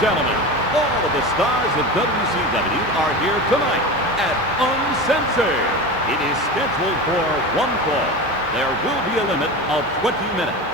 gentlemen, all of the stars of WCW are here tonight at Uncensored. It is scheduled for one fall. There will be a limit of 20 minutes.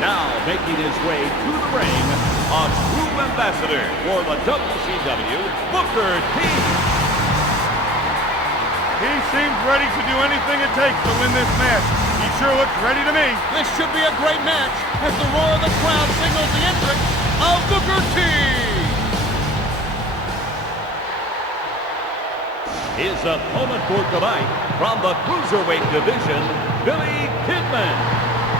Now making his way to the ring, a true ambassador for the WCW, Booker T. He seems ready to do anything it takes to win this match. He sure looks ready to me. This should be a great match as the roar of the crowd signals the entrance of Booker T. His opponent for tonight from the Cruiserweight division, Billy Kidman.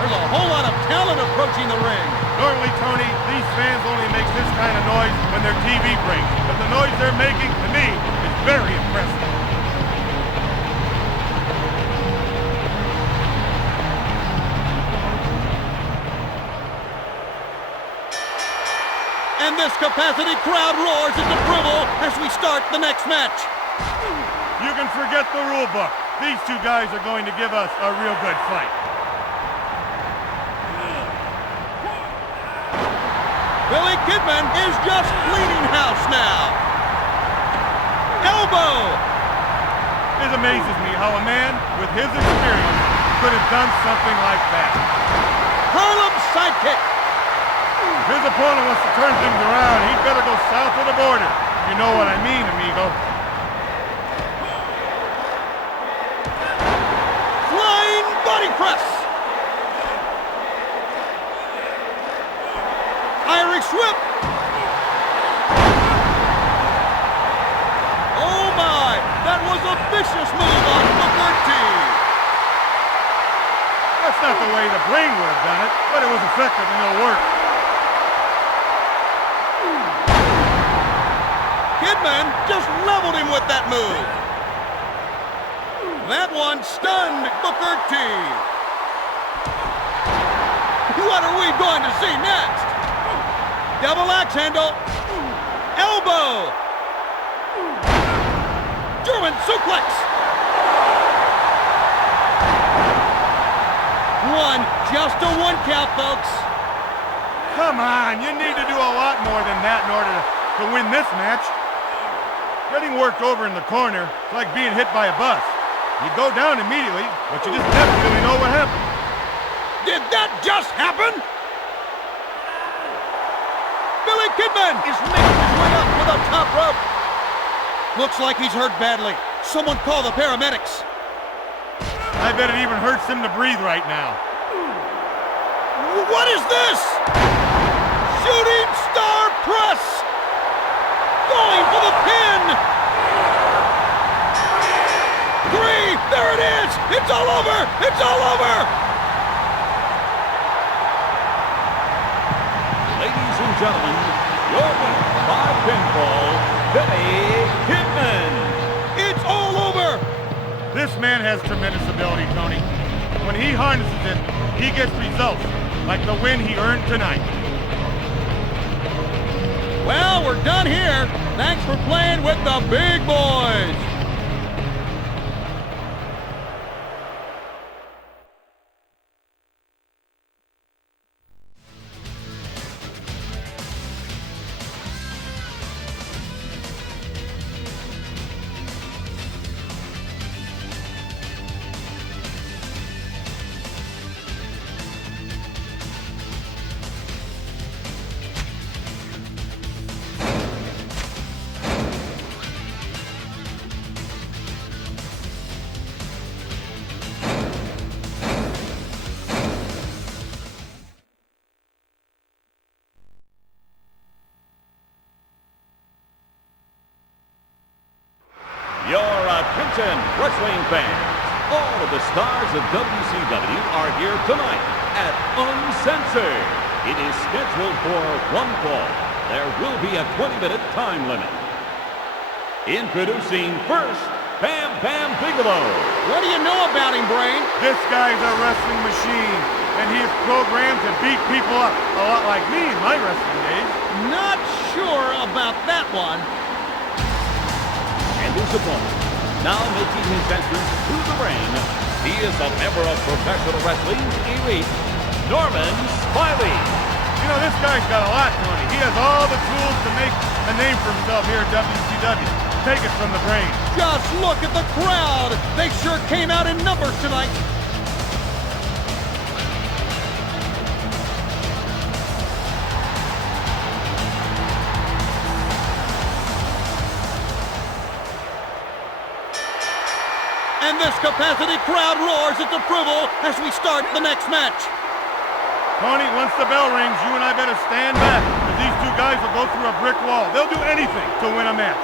There's a whole lot of talent approaching the ring. Normally, Tony, these fans only make this kind of noise when their TV breaks. But the noise they're making, to me, is very impressive. And this capacity crowd roars its approval as we start the next match. You can forget the rule book. These two guys are going to give us a real good fight. Billy Kidman is just leading house now. Elbow! It amazes me how a man with his experience could have done something like that. Harlem sidekick. If his opponent wants to turn things around, he'd better go south of the border. You know what I mean, amigo. Flying body press. Irish whip. Oh my, that was a vicious move on Booker T. That's not the way the brain would have done it, but it was effective and it'll work. Kidman just leveled him with that move. That one stunned Booker T. What are we going to see next? Double axe handle. Elbow. German suplex. One, just a one count, folks. Come on, you need to do a lot more than that in order to win this match. Getting worked over in the corner is like being hit by a bus. You go down immediately, but you just never really know what happened. Did that just happen? Billy Kidman is making his way up to the top rope. Looks like he's hurt badly. Someone call the paramedics. I bet it even hurts him to breathe right now. What is this? Shooting star press. Going for the pin. 3, there it is. It's all over. It's all over. Ladies and gentlemen, your winner by pinfall, Billy Kidman. It's all over. This man has tremendous ability, Tony. When he harnesses it, he gets results, like the win he earned tonight. Well, we're done here. Thanks for playing with the big boys. Your attention, wrestling fans. All of the stars of WCW are here tonight at Uncensored. It is scheduled for one fall. There will be a 20-minute time limit. Introducing first, Bam Bigelow. What do you know about him, Brain? This guy's a wrestling machine, and he is programmed to beat people up, a lot like me in my wrestling days. Not sure about that one. And his opponent, now making his entrance to the ring, he is a member of professional wrestling's elite, Norman Smiley. You know, this guy's got a lot, Tony. He has all the tools to make a name for himself here at WCW. Take it from the brain. Just look at the crowd. They sure came out in numbers tonight. And this capacity crowd roars its approval as we start the next match. Tony, once the bell rings, you and I better stand back, because these two guys will go through a brick wall. They'll do anything to win a match.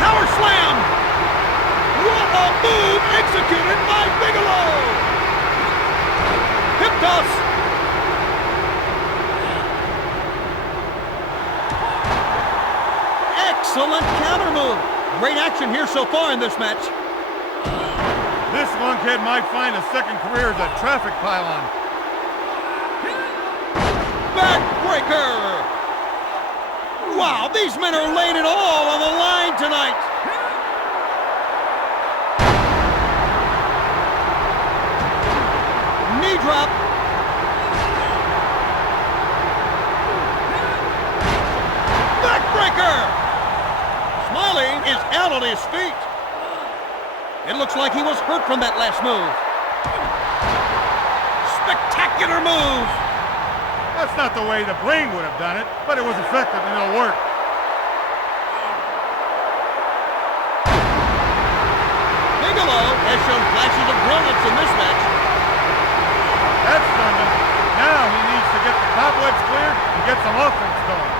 Power slam! What a move executed by Bigelow! Hip toss! Excellent counter move. Great action here so far in this match. This lunkhead might find a second career as a traffic pylon. Backbreaker! Wow, these men are laying it all on the line tonight. Knee drop. Backbreaker! Smiley is out on his feet. It looks like he was hurt from that last move. Spectacular move! That's not the way the brain would have done it, but it was effective and it'll work. Bigelow has shown flashes of brilliance in this match. That's done him. Now he needs to get the cobwebs cleared and get some offense going.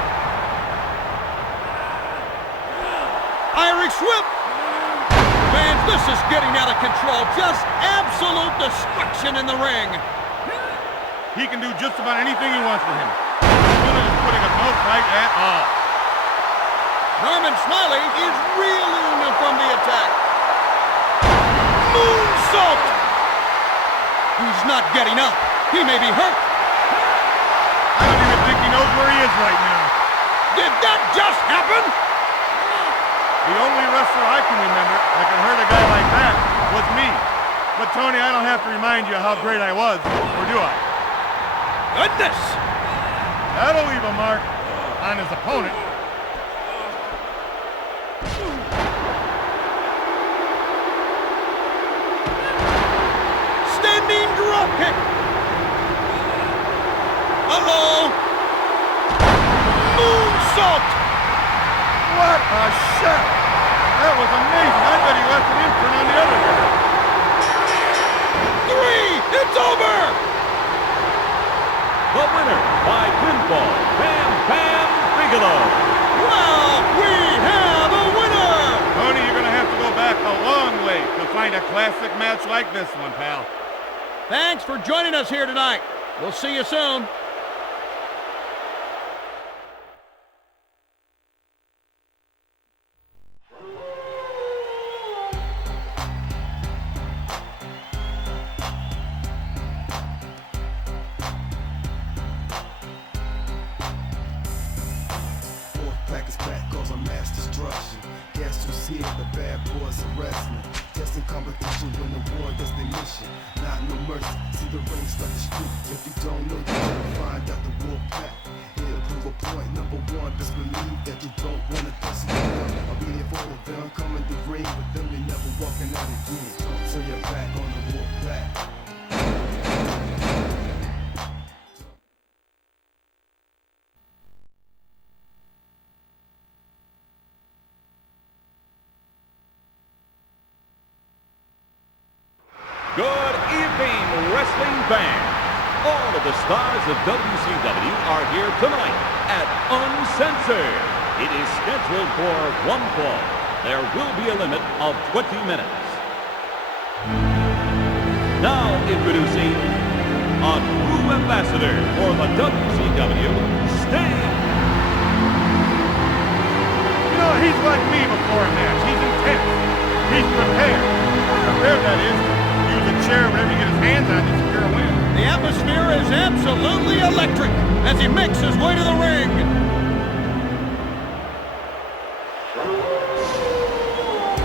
Irish whip! Fans, this is getting out of control. Just absolute destruction in the ring. He can do just about anything he wants with him. This is putting up no fight at all. Norman Smiley is reeling from the attack. Moonsault! He's not getting up. He may be hurt. I don't even think he knows where he is right now. Did that just happen? The only wrestler I can remember that can hurt a guy like that was me. But Tony, I don't have to remind you how great I was, or do I? Goodness! That'll leave a mark on his opponent. Standing drop kick. Uh-oh! Moonsault! What a shot! That was amazing. I bet he left an imprint on the other guy. 3! It's over! The winner by pinfall, Bam Bigelow. Wow! We have a winner! Tony, you're going to have to go back a long way to find a classic match like this one, pal. Thanks for joining us here tonight. We'll see you soon. The bad boys are wrestling, testing competition when the war does their mission. Not no mercy, see the ring start the street. If you don't know, you gotta find out the wolf pack. It'll prove a point. Number one, just believe that you don't wanna touch them. I'll be there for them, coming the ring with them, they never walking out again. Turn your back on the wolf pack. Good evening, wrestling fans. All of the stars of WCW are here tonight at Uncensored. It is scheduled for one fall. There will be a limit of 20 minutes. Now introducing a true ambassador for the WCW, Sting. You know, he's like me before a match. He's intense. He's prepared. Prepared, that is. Use a chair whenever you get his hands on it to secure a win. The atmosphere is absolutely electric as he makes his way to the ring.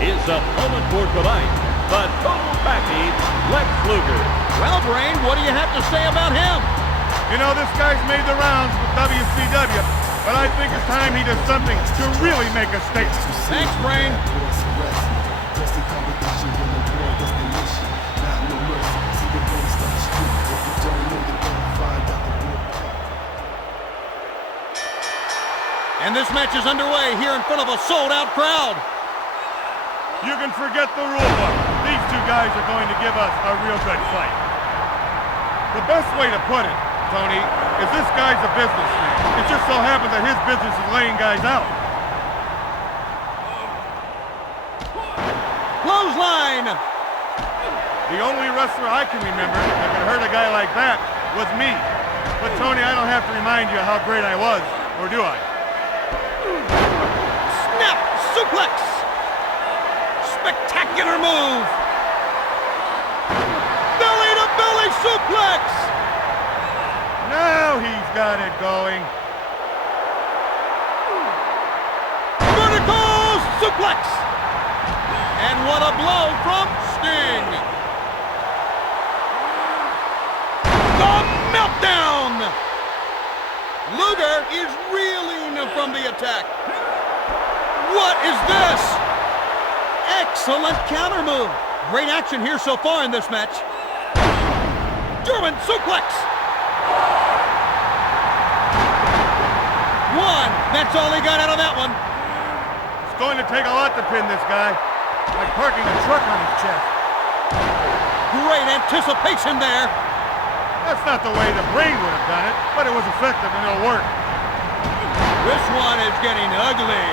His opponent for tonight, the total package, Lex Luger. Well, Brain, what do you have to say about him? You know, this guy's made the rounds with WCW, but I think it's time he does something to really make a statement. Thanks, Brain. And this match is underway here in front of a sold-out crowd. You can forget the rule book. These two guys are going to give us a real good fight. The best way to put it, Tony, is this guy's a businessman. It just so happens that his business is laying guys out. Clothesline! The only wrestler I can remember that could hurt a guy like that was me. But Tony, I don't have to remind you how great I was, or do I? Snap suplex! Spectacular move! Belly-to-belly suplex! Now he's got it going. Vertical suplex! And what a blow from Sting! The meltdown! Luger is reeling from the attack. What is this? Excellent counter move. Great action here so far in this match. German suplex. One. That's all he got out of that one. It's going to take a lot to pin this guy. Like parking a truck on his chest. Great anticipation there. That's not the way the Brain would have done it, but it was effective and it'll work. This one is getting ugly.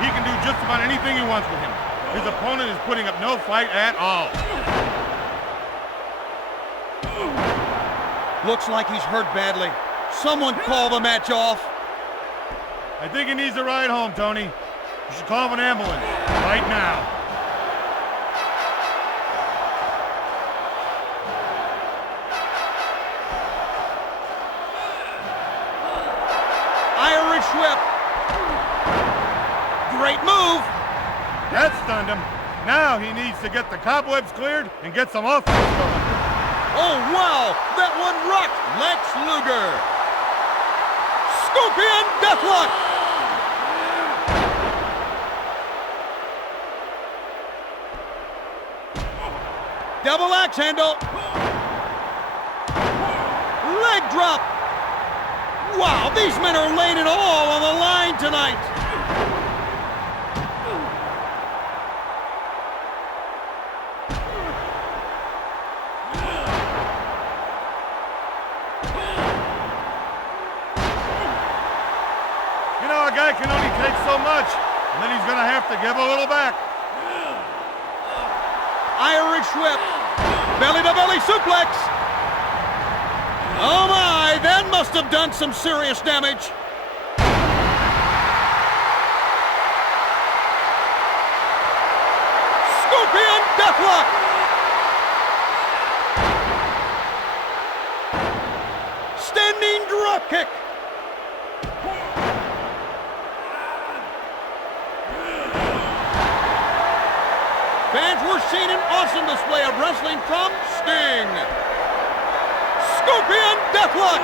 He can do just about anything he wants with him. His opponent is putting up no fight at all. Looks like he's hurt badly. Someone call the match off. I think he needs a ride home, Tony. You should call an ambulance right now. Irish whip. Great move. That stunned him. Now he needs to get the cobwebs cleared and get some offense going. Oh, wow. That one rocked Lex Luger. Scorpion Deathlock. Double axe handle. Leg drop. Wow, these men are laying it all on the line tonight. You know, a guy can only take so much, and then he's going to have to give a little back. Irish whip. Belly-to-belly suplex. Oh my, that must have done some serious damage. Scorpion Deathlock. Standing drop kick. Fans were seeing an awesome display of wrestling from Sting. Scorpion Deathlock.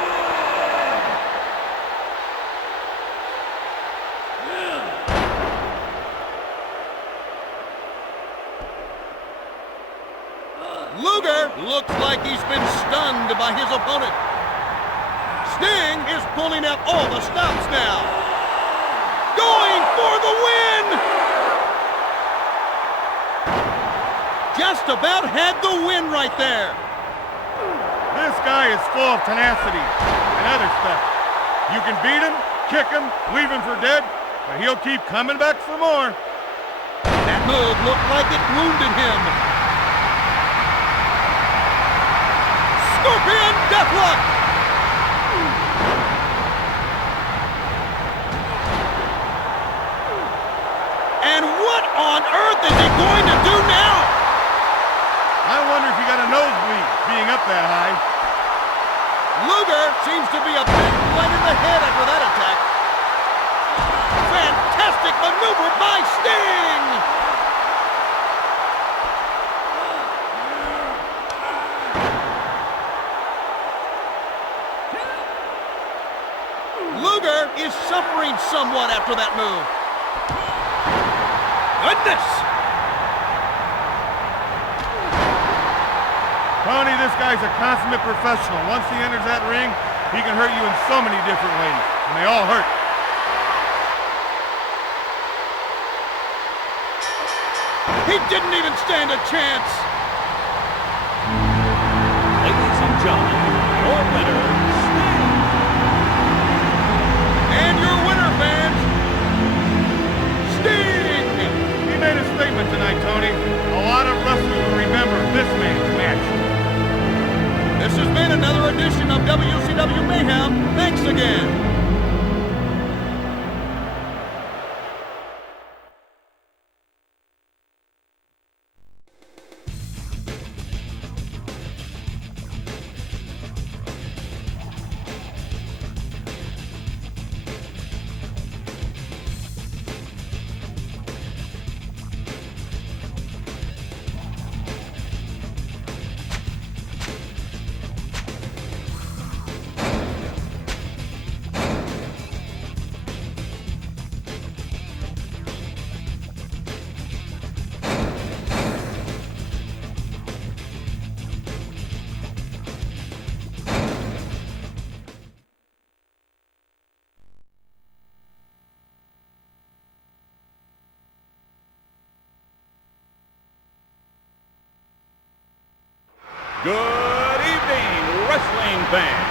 Luger looks like he's been stunned by his opponent. Sting is pulling out all the stops now. Going for the win! Just about had the win right there. This guy is full of tenacity and other stuff. You can beat him, kick him, leave him for dead, but he'll keep coming back for more. That move looked like it wounded him. Scorpion Deathlock. And what on earth is he going to do now? I wonder if he got a nosebleed being up that high. Luger seems to be a bit light in the head after that attack. Fantastic maneuver by Sting! somewhat after that move. Goodness! Tony, this guy's a consummate professional. Once he enters that ring, he can hurt you in so many different ways, and they all hurt. He didn't even stand a chance. Ladies and gentlemen, your winner, Sting. And your winner, fans, Sting. He made a statement tonight, Tony. A lot of wrestlers will remember this man's match. This has been another edition of WCW Mayhem. Thanks again. Good evening, wrestling fans.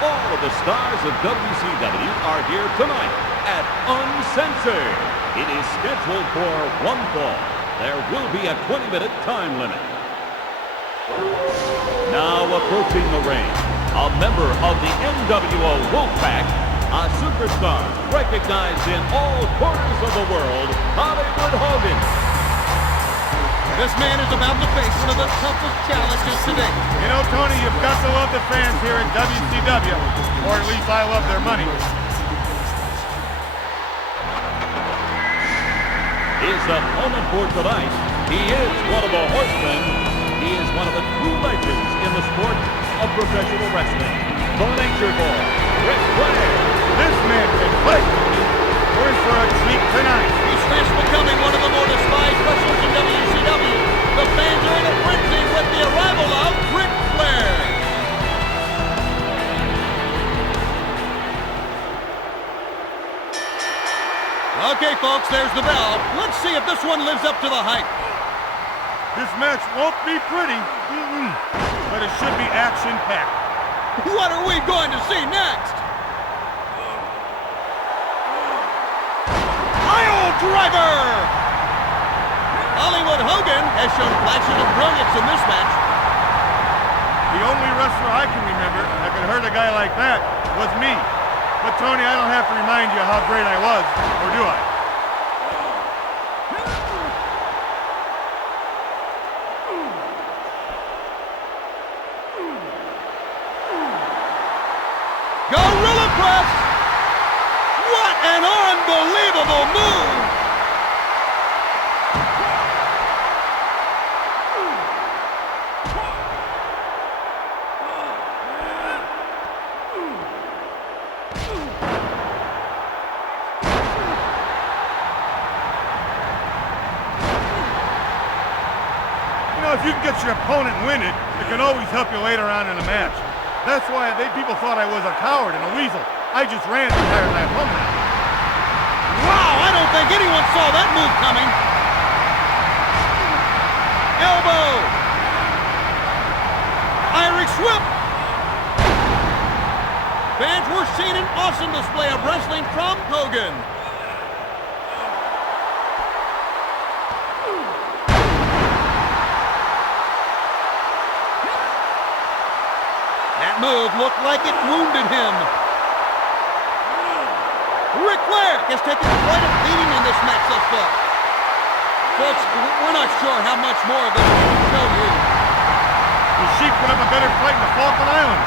All of the stars of WCW are here tonight at Uncensored. It is scheduled for one fall. There will be a 20-minute time limit. Now approaching the ring, a member of the NWO Wolfpack, a superstar recognized in all corners of the world, Hollywood Hogan. This man is about to face one of the toughest challenges today. You know, Tony, you've got to love the fans here at WCW, or at least I love their money. His opponent for tonight, he is one of the horsemen. He is one of the true legends in the sport of professional wrestling. The Nature Boy, Ric Flair. This man can fight. We're in for a treat tonight. He's fast becoming one of the more despised wrestlers in WCW. The fans are in a frenzy with the arrival of Ric Flair. Okay, folks, there's the bell. Let's see if this one lives up to the hype. This match won't be pretty, but it should be action-packed. What are we going to see next? Pile driver! Hollywood Hogan has shown flashes of brilliance in this match. The only wrestler I can remember that could hurt a guy like that was me. But Tony, I don't have to remind you how great I was, or do I? Gorilla press! What an unbelievable move! If you can get your opponent winning, it can always help you later on in a match. That's why people thought I was a coward and a weasel. I just ran to tire my opponent. Wow, I don't think anyone saw that move coming. Elbow. Irish whip. Fans, we're seeing an awesome display of wrestling from Hogan. That move looked like it wounded him. Ric Flair has taken quite a beating in this match thus far. Folks, we're not sure how much more of this we can show you. The Sheik put up a better fight in the Falkland Islands.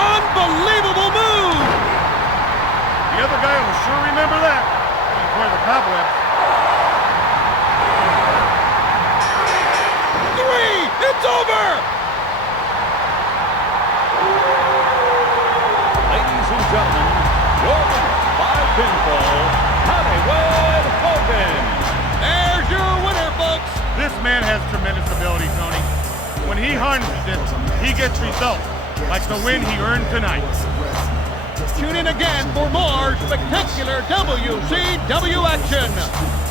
Unbelievable move! The other guy will sure remember that. Where the cobwebs. 3! It's over! Ladies and gentlemen, your winner by pinfall, Hollywood Hogan. There's your winner, folks. This man has tremendous ability, Tony. When he harnesses it, he gets results, like the win he earned tonight. Tune in again for more spectacular WCW action.